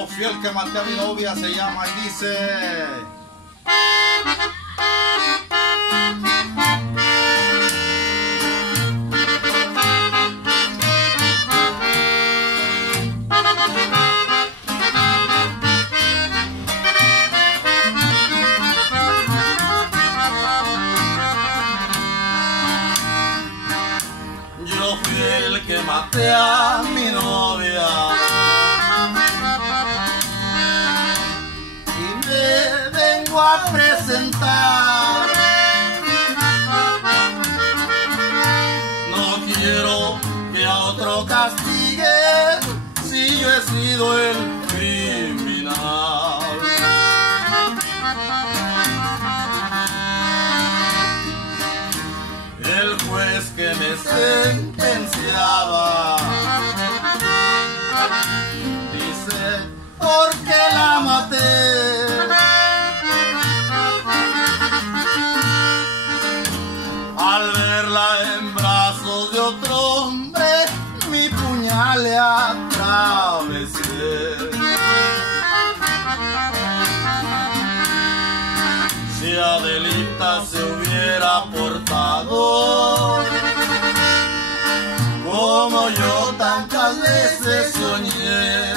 Lo fiel que maté a mi novia se llama y dice: yo fui el que maté a mi novia y me vengo a presentar. No quiero que a otro castigue si yo he sido el criminal. El juez que me sentenciaba dice: ¿por qué la maté? Al verla en brazos de otro hombre, mi puñal le atravesé. Si Adelita se hubiera portado como yo tantas veces soñé,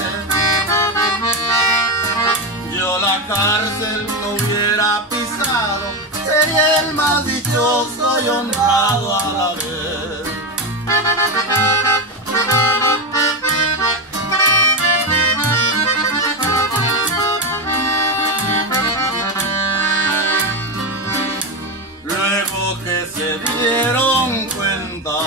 yo la cárcel no hubiera pisado, sería el más dichoso y honrado a la vez. Luego que se dieron cuenta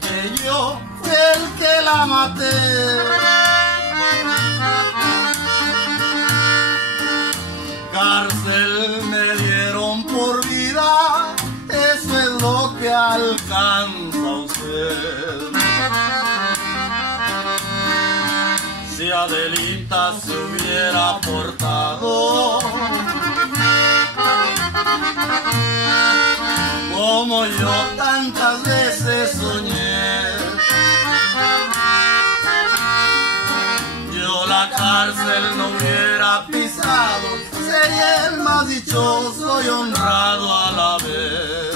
que yo fui el que la maté, cárcel me dieron por vida, eso es lo que alcanza usted. Si Adelita se hubiera portado como yo tantas veces soñé, yo la cárcel no hubiera pisado, sería el más dichoso y honrado a la vez.